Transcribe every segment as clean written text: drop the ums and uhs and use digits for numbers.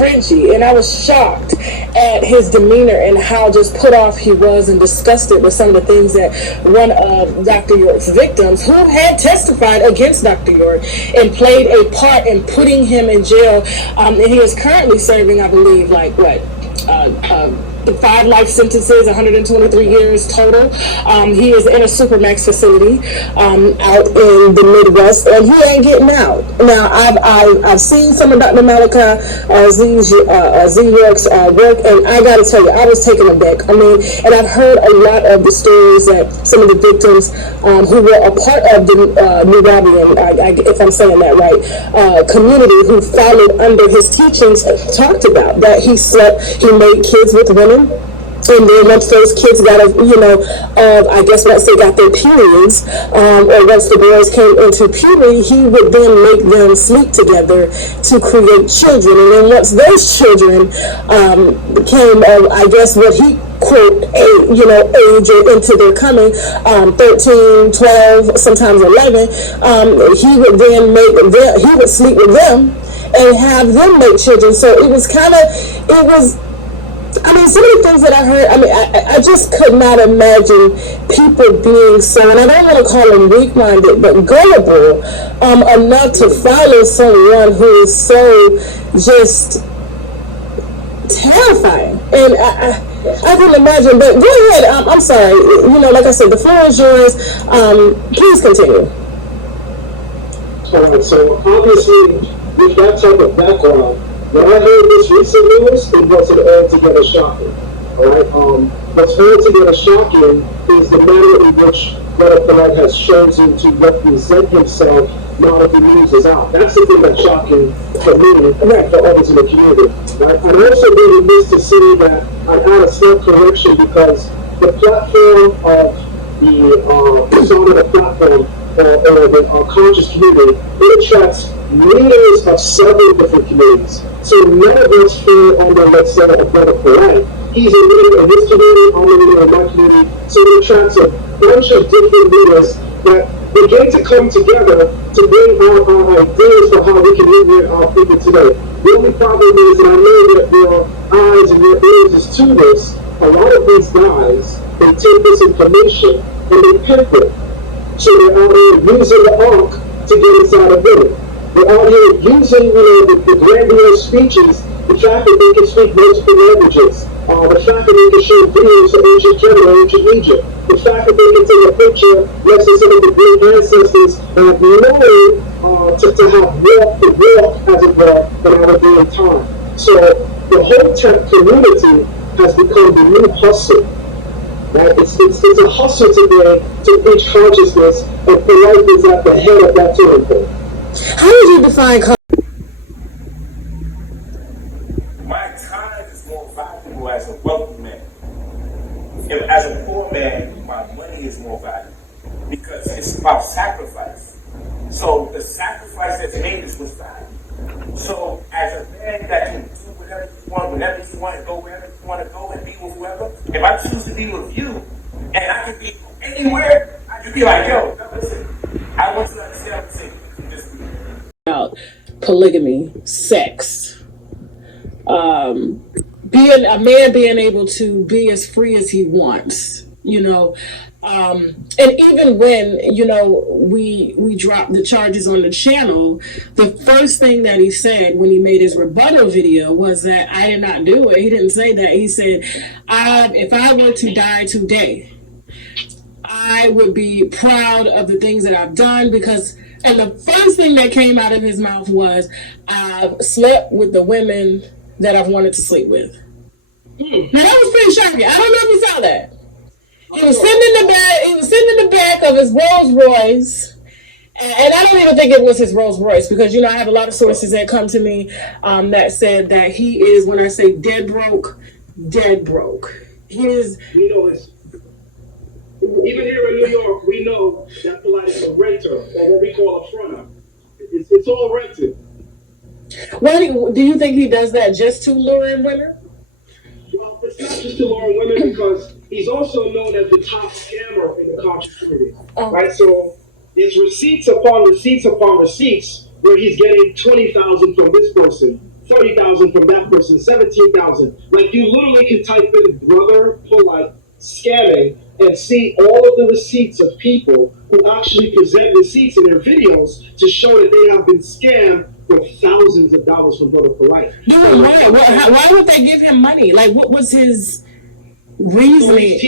cringy, and I was shocked at his demeanor and how just put off he was and disgusted with some of the things that one of Dr. York's victims, who had testified against Dr. York and played a part in putting him in jail, and he is currently serving, I believe, like what, 5 life sentences, 123 years total. He is in a supermax facility out in the Midwest, and he ain't getting out. Now, I've seen some of Dr. Malachi Z. York's work, and I got to tell you, I was taken aback. I mean, and I've heard a lot of the stories that some of the victims who were a part of the Nubian, if I'm saying that right, community who followed under his teachings talked about that he slept, he made kids with women. And then once those kids got, I guess once they got their periods, or once the boys came into puberty, he would then make them sleep together to create children. And then once those children became, I guess what he quote, age or into their coming, 13, 12, sometimes 11, he would then he would sleep with them and have them make children. So it was I mean, some of the things that I heard, I mean, I just could not imagine people being so, and I don't want to call them weak-minded, but gullible enough to follow someone who is so just terrifying. And I can imagine, but go ahead, I'm sorry, like I said, the floor is yours. Please continue. All right, so obviously, with that type of background, when I heard this recent news, it wasn't altogether shocking. Alright? What's altogether shocking is the manner in which Brother Polite has chosen to represent himself now that the news is out. That's the thing that's shocking for me and for others in the community. Right? I'm also really remiss to say that I had a self-correction because the platform of the persona, the platform or the conscious community, it attracts leaders of several different communities. So none of us feel on the, let's say, a Brother Polite. He's a leader in his community, I'm a leader in my community. So it attracts a bunch of different leaders that begin to come together to bring our ideas for how we can live our people today. The only problem is, and I know that your eyes and your ears is to this, a lot of these guys, they take this information and they pimp it. So they're out here using the ark to get inside a village. They're out here using, the grandiose speeches, the fact that they can speak multiple languages, the fact that they can show videos of ancient Canada, ancient Egypt, the fact that they can take a picture next to some of the great ancestors and knowing to have walked the walk, as it were, in our day and time. So the whole tech community has become the new hustle. Right? It's a hustle today to reach consciousness, and Polite is at the head of that totem pole. How would you define my time is more valuable as a wealthy man. If, as a poor man, my money is more valuable because it's about sacrifice. So the sacrifice that's made is what's valuable. So as a man that can do whatever you want, whenever you want, and go wherever you want to go and be with whoever, if I choose to be with you and I can be anywhere, I can be like, yo, listen, I want you to understand what I'm saying. about polygamy, sex, being a man being able to be as free as he wants, and even when we dropped the charges on the channel, the first thing that he said when he made his rebuttal video was that I did not do it. He didn't say that. He said, if I were to die today, I would be proud of the things that I've done because. And the first thing that came out of his mouth was, I've slept with the women that I've wanted to sleep with. Now that was pretty shocking. I don't know if you saw that. He was sitting in the back of his Rolls Royce. And I don't even think it was his Rolls Royce because, I have a lot of sources that come to me that said that he is, when I say dead broke. Even here in New York, we know that Polite is a renter, or what we call a fronter. It's all rented. Why do you think he does that just to lure in women? Well, it's not just to lure in women because he's also known as the top scammer in the conscious community. Right? So it's receipts upon receipts upon receipts where he's getting $20,000 from this person, 30,000 from that person, 17,000. Like you literally can type in brother polite scamming and see all of the receipts of people who actually present receipts in their videos to show that they have been scammed for thousands of dollars from brother polite. Why would they give him money? Like, what was his reasoning? So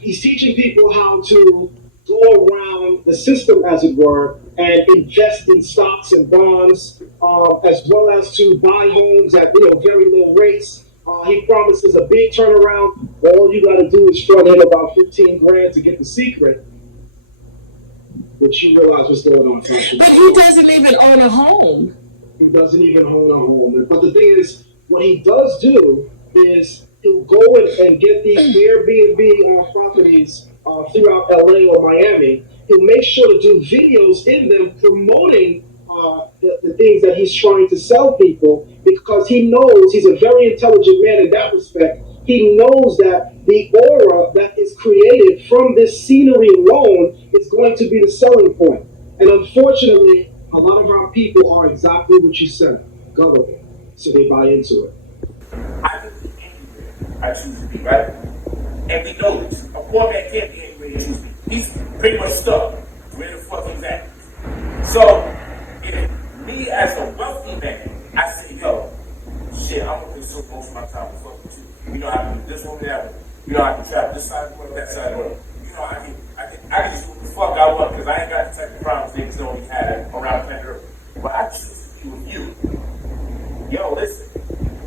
he's teaching people how to go around the system, as it were, and invest in stocks and bonds, as well as to buy homes at very low rates. He promises a big turnaround. All you got to do is front in about 15 grand to get the secret. But you realize what's going on. But he doesn't even own a home. He doesn't even own a home. But the thing is, what he does do is he'll go and get these Airbnb properties throughout LA or Miami. He'll make sure to do videos in them promoting the things that he's trying to sell people, because he knows he's a very intelligent man in that respect. He knows that the aura that is created from this scenery alone is going to be the selling point. And unfortunately, a lot of our people are exactly what you said, gullible. So they buy into it. I can be anywhere I choose to be, right? And we know this. A poor man can't be anywhere he chooses to be. He's pretty much stuck where the fuck he's at. So, if me as a wealthy man, I say, yo, shit, I'm gonna consume most of my time with fuck with you. You know, I can do this one, that one. You know, I can travel this side of the world, that side of the world. You know, I can just do what the fuck I want, because I ain't got the type of problems niggas only have around planet Earth. But I choose to be with you. Yo, listen.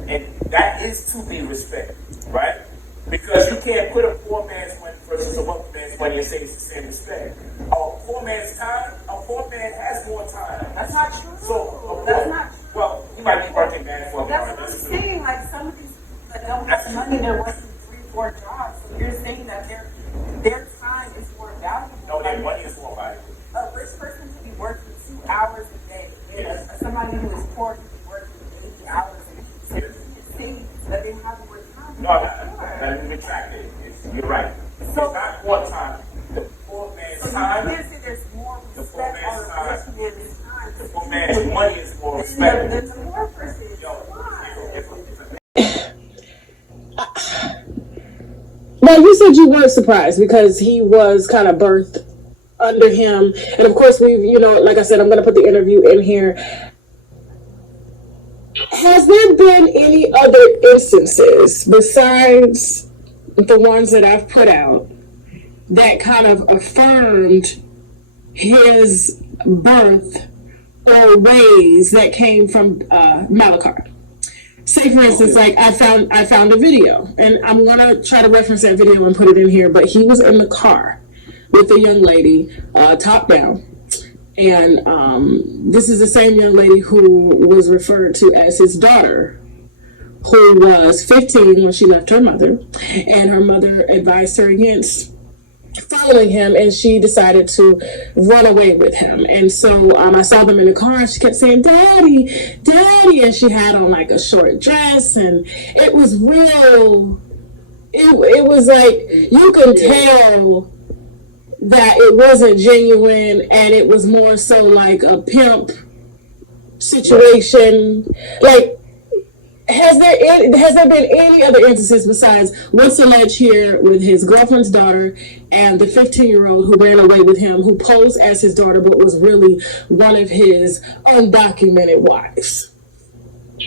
And that is to be respected, right? Because you can't put a poor man's money versus a wealthy man's money and say it's the same respect. A poor man's time, a poor man has more time. That's not true. So, that's not true. Well, he might be working bad for That's what I'm saying. Like, some of these people that don't have money, they're working 3-4 jobs. So you're saying that their time is more valuable. No, their money is more valuable. A rich person could be working 2 hours a day. And somebody who is poor could be working 80 hours a day. So you can say that they have more time. No, let me retract it. You're right. So, it's not more time. The poor man's time. You can't say there's more respect on the rich man's time. The poor man's money is more respected. Then the poor person is Well, you said you weren't surprised because he was kind of birthed under him. And of course, like I said, I'm going to put the interview in here. Has there been any other instances besides the ones that I've put out that kind of affirmed his birth or ways that came from Malachar? Say, for instance, like I found a video, and I'm gonna try to reference that video and put it in here. But he was in the car with a young lady, top down, and this is the same young lady who was referred to as his daughter, who was 15 when she left her mother, and her mother advised her against following him, and she decided to run away with him. And so I saw them in the car, and she kept saying, "Daddy, Daddy," and she had on like a short dress, and it was real. It was like you can tell that it wasn't genuine, and it was more so like a pimp situation. Like, has there been any other instances besides what's alleged here with his girlfriend's daughter and the 15-year-old who ran away with him, who posed as his daughter but was really one of his undocumented wives?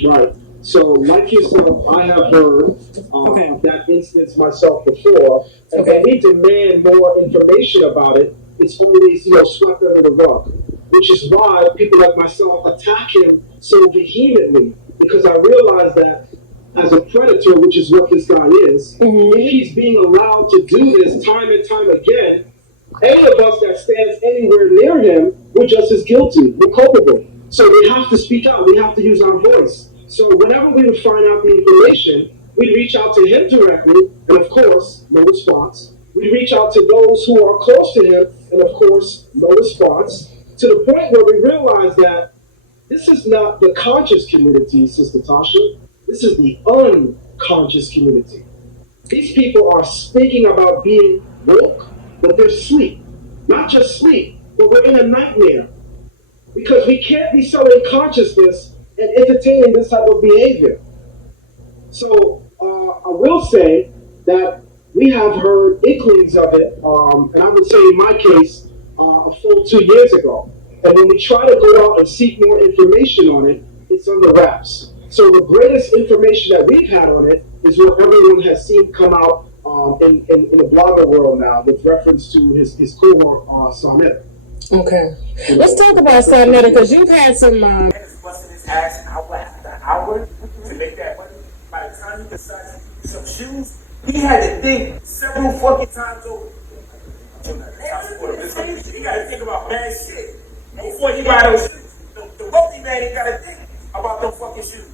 Right. So, like yourself, I have heard that instance myself before, and when we demand more information about it, it's always swept under the rug, which is why people like myself attack him so vehemently, because I realize that as a predator, which is what this guy is, if he's being allowed to do this time and time again, any of us that stands anywhere near him, we're just as guilty, we're culpable. So we have to speak out, we have to use our voice. So whenever we would find out the information, we'd reach out to him directly, and of course, no response. We'd reach out to those who are close to him, and of course, no response, to the point where we realize that this is not the conscious community, Sister Tasha. This is the unconscious community. These people are speaking about being woke, but they're asleep. Not just sleep, but we're in a nightmare. Because we can't be selling consciousness and entertaining this type of behavior. So I will say that we have heard inklings of it, and I would say in my case, a full 2 years ago. And when we try to go out and seek more information on it, it's under wraps. So the greatest information that we've had on it is what everyone has seen come out in the blogger world now with reference to his cohort, Sonnet. Okay. Let's talk about Sonetta, because you've had some. Dennis busting his ass hour after hour to make that money. By the time he decides to do some shoes, he had to think several fucking times over. He got to think about bad shit before he buy those shoes. The wealthy man ain't got to think about those fucking shoes.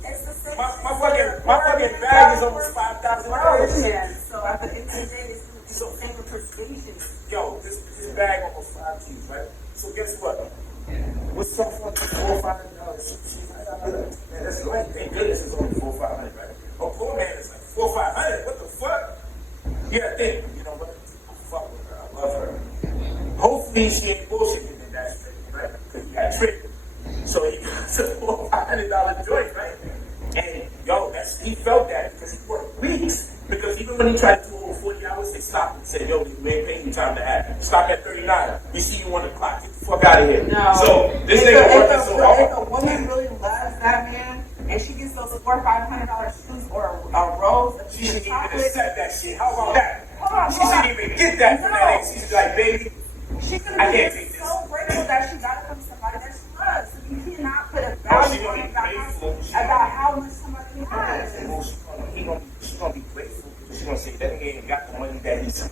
My fucking bag is almost $5,000. Yeah, so at the end of the day, it's the same persuasion. Yo, this bag almost 5 G's, right? So guess what? What's so fucking $400-$500? Man, that's right. Thank goodness it's only $400-$500, right? A poor man is like $400-$500. What the fuck? You gotta think. You know what? I fuck with her. I love her. Hopefully she ain't bullshitting in that shit, right? Because he got tricked. So he got a $400 joint, right? And yo, he felt that because he worked weeks. Because even when he tried to do over 40 hours, they stopped and said, yo, we ain't paying you time to act. Stop at 39. We see you on the clock. Get the fuck out of here. No. So this nigga working so hard. If a woman really loves that man and she gets those $400-$500 shoes or a rose, She shouldn't even accept that shit. How about that? Hold on, She shouldn't even get that from that ex. She's like, baby, she's gonna I be can't take this. so grateful that she got it from somebody that she loves. So you cannot put a value on it about how much somebody has. She's gonna be grateful. She's gonna say that nigga ain't got the money that he's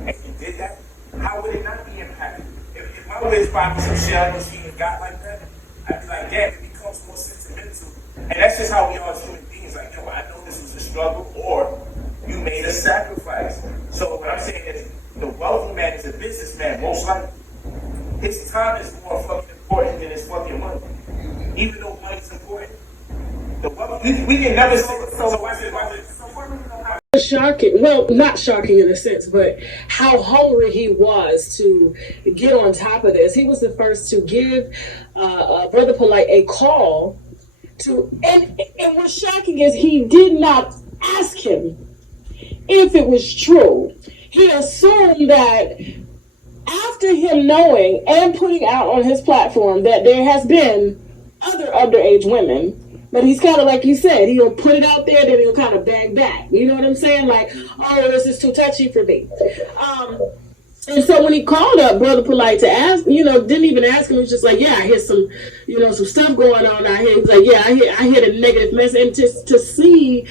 and he did that. How would it not be impacted? If my bitch bought me some shit I know she ain't got like that, I'd be like, damn, it becomes more sentimental. And that's just how we are as human beings. Like, yo, I know this was a struggle, or you made a sacrifice. So what I'm saying is, the wealthy man is a businessman, most likely. His time is more fucking important than his fucking money. Even though money's important. The wealthy, we can never say, so watch it. Shocking. Well, not shocking in a sense, but how hungry he was to get on top of this. He was the first to give Brother Polite a call to, and what's shocking is he did not ask him if it was true. He assumed that after him knowing and putting out on his platform that there has been other underage women, but he's kind of like you said, he'll put it out there, then he'll kind of bag back. You know what I'm saying? Like, oh, this is too touchy for me. And so when he called up Brother Polite to ask, didn't even ask him, he was just like, yeah, I hear some, some stuff going on out here. He was like, yeah, I hear the negative message. And to see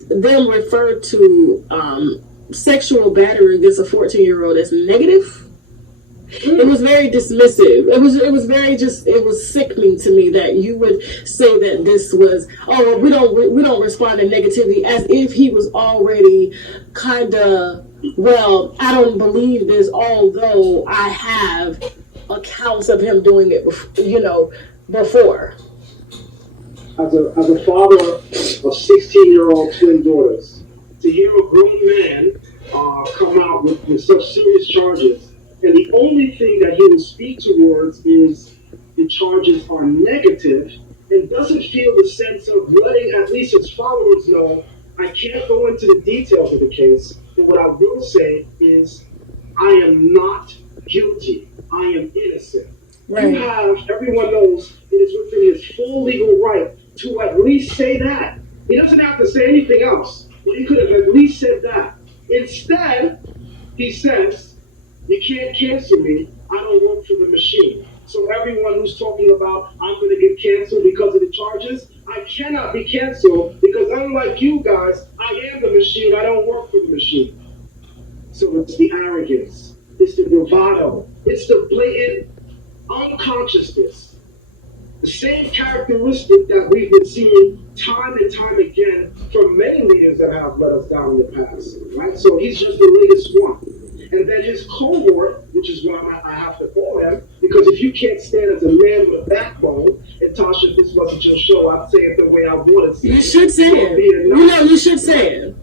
them refer to sexual battery against a 14-year-old as negative, it was very dismissive. It was sickening to me that you would say that this was, oh, we don't respond to negativity, as if he was already kind of, well, I don't believe this, although I have accounts of him doing it, before. As a father of 16-year-old twin daughters, to hear a grown man come out with such serious charges, and the only thing that he will speak towards is the charges are negative, and doesn't feel the sense of letting at least his followers know, I can't go into the details of the case, but what I will say is I am not guilty. I am innocent. Right. Everyone knows it is within his full legal right to at least say that. He doesn't have to say anything else, but he could have at least said that. Instead, he says, you can't cancel me. I don't work for the machine. So everyone who's talking about I'm going to get canceled because of the charges, I cannot be canceled because unlike you guys, I am the machine. I don't work for the machine. So it's the arrogance. It's the bravado. It's the blatant unconsciousness. The same characteristic that we've been seeing time and time again from many leaders that have let us down in the past. Right? So he's just the latest one. And then his cohort, which is what I have to call him, because if you can't stand as a man with a backbone, and Tasha, if this wasn't your show, I'd say it the way I want to say it. You should say it. You should say it.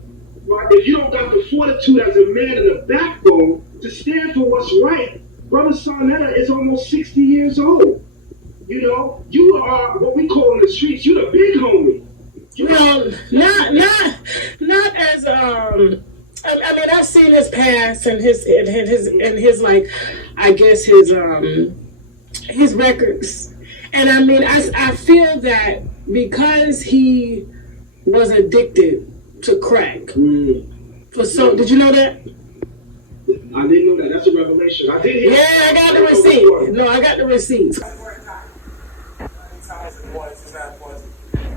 Right? If you don't got the fortitude as a man and a backbone to stand for what's right, Brother Sonetta is almost 60 years old. You know, you are what we call in the streets. You the big homie. You know, Not as I mean, I've seen his past and his like, I guess his records, and I mean, I feel that because he was addicted to crack for so. Did you know that? I didn't know that. That's a revelation. I did hear. Yeah, I got the receipt. No, I got the receipts.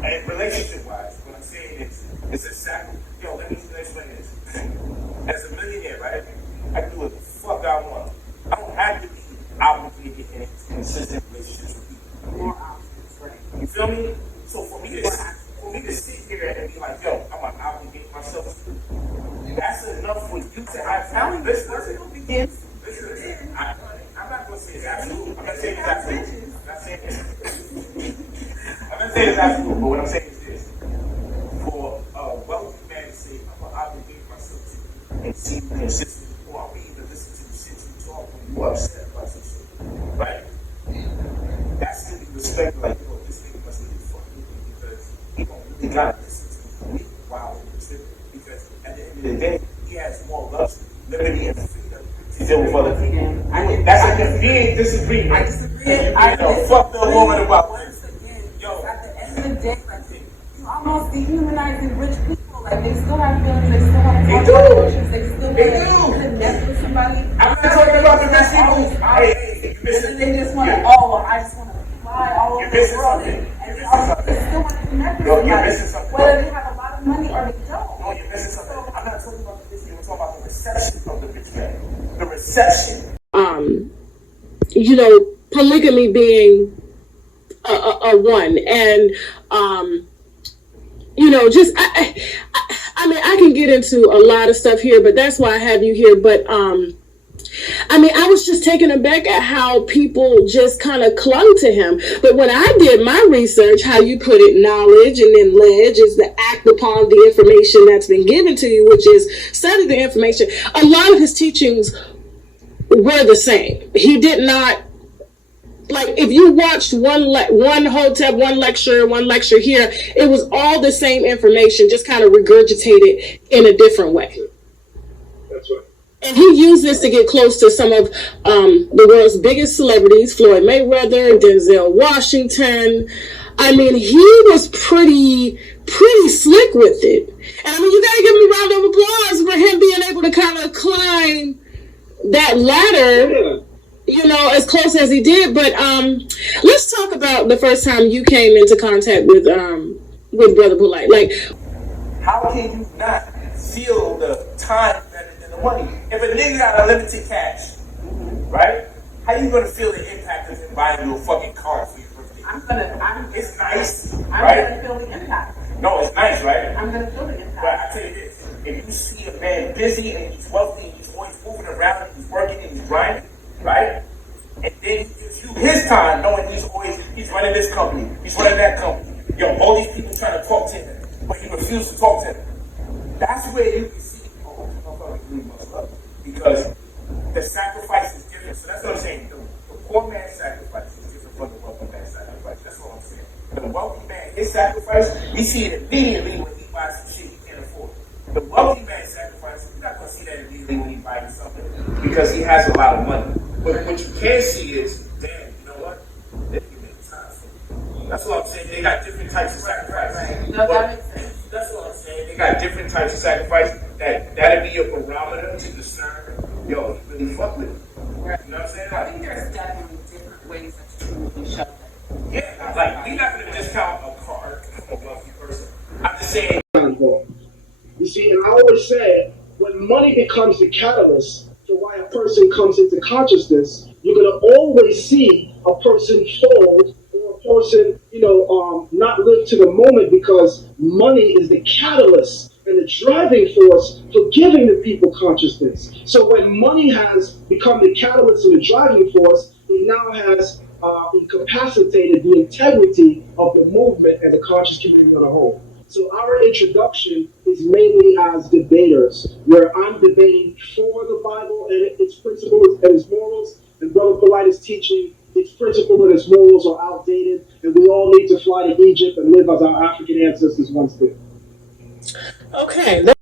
And relationship-wise, what I'm saying is, it's a sacrifice. Yo, let me explain this. As a millionaire, right, I can do what the fuck I want. I don't have to be obligated in consistent relationships with people. More options, right? You feel me? So for me to sit here and be like, yo, I'm gonna obligate myself to you, that's enough for you to have. Listen. I'm not gonna say it's absolute. I'm not saying it's absolute. I'm not saying it's absolute, but what I'm saying is this. For a wealthy man to say, I'm going to obligate myself to you and see you consistently, or we even listen to the shit you talk when you upset about some shit, right? That's to be respected, like, yo, this nigga must really fuck with me because he don't really got to listen to me while he's tripping. Because at the end of the day, he has more luxury, liberty, and freedom to deal with other people. That's like a big disagreement. I disagree. Fuck the woman about once again. At the end of the day, like you almost dehumanizing rich people. Like they still have feelings, they still have emotions, they still want to connect with somebody. I'm not talking about the rich people. They just want to. I just want to fly all over the world, and they still want to connect with somebody, whether they have a lot of money or they don't. No, you're missing something. I'm not talking about the rich people. I'm talking about the reception of the rich man. The reception. You know, polygamy being a one, and you know, just I mean, I can get into a lot of stuff here, but that's why I have you here. But I mean, I was just taken aback at how people just kind of clung to him. But when I did my research, how you put it, knowledge, and then ledge is the act upon the information that's been given to you, which is study the information. A lot of his teachings were the same. He did not, like, if you watched one hotel, one lecture here, it was all the same information, just kind of regurgitated in a different way. That's right. And he used this to get close to some of the world's biggest celebrities, Floyd Mayweather, Denzel Washington. I mean, he was pretty slick with it. And I mean, you gotta give him a round of applause for him being able to kind of climb that ladder, you know, as close as he did. But let's talk about the first time you came into contact with Brother Polite. Like, how can you not feel the time better than the money? If a nigga got unlimited cash, right? How you gonna feel the impact of him buying you a fucking car for your birthday? It's nice, right? I'm gonna feel the impact. No, it's nice, right? I'm gonna feel the impact. But I tell you this, if you see a man busy and he's wealthy and he's always moving around and he's working and he's grinding, right? And then he gives you his time knowing he's running this company, he's running that company. Yo, all these people trying to talk to him, but he refused to talk to them. That's where you can see, because the sacrifice is different. So that's what I'm saying. The poor man's sacrifice is different from the wealthy man's sacrifice. That's what I'm saying. The wealthy man, his sacrifice, we see it immediately when he buys some shit he can't afford. The wealthy man's sacrifice, you're not going to see that immediately when he buys something because he has a lot of money. But what you can see is, damn, you know what? They can make time for me. That's what I'm saying. They got different types of sacrifice. Right. No, that makes sense. That's what I'm saying. They got different types of sacrifice. That'd be a barometer to discern, yo, he really fuck with me. Right. You know what I'm saying? I think there's definitely different ways that you can show that. Yeah, like, we're not going to discount a car from a wealthy person. I'm just saying. You see, and I always say, when money becomes the catalyst for why a person comes into consciousness, you're going to always see a person fold or a person, not live to the moment, because money is the catalyst and the driving force for giving the people consciousness. So when money has become the catalyst and the driving force, it now has incapacitated the integrity of the movement and the conscious community on a whole. So our introduction is mainly as debaters, where I'm debating for the Bible and its principles and its morals, and Brother Polite is teaching its principle and its morals are outdated, and we all need to fly to Egypt and live as our African ancestors once did. Okay,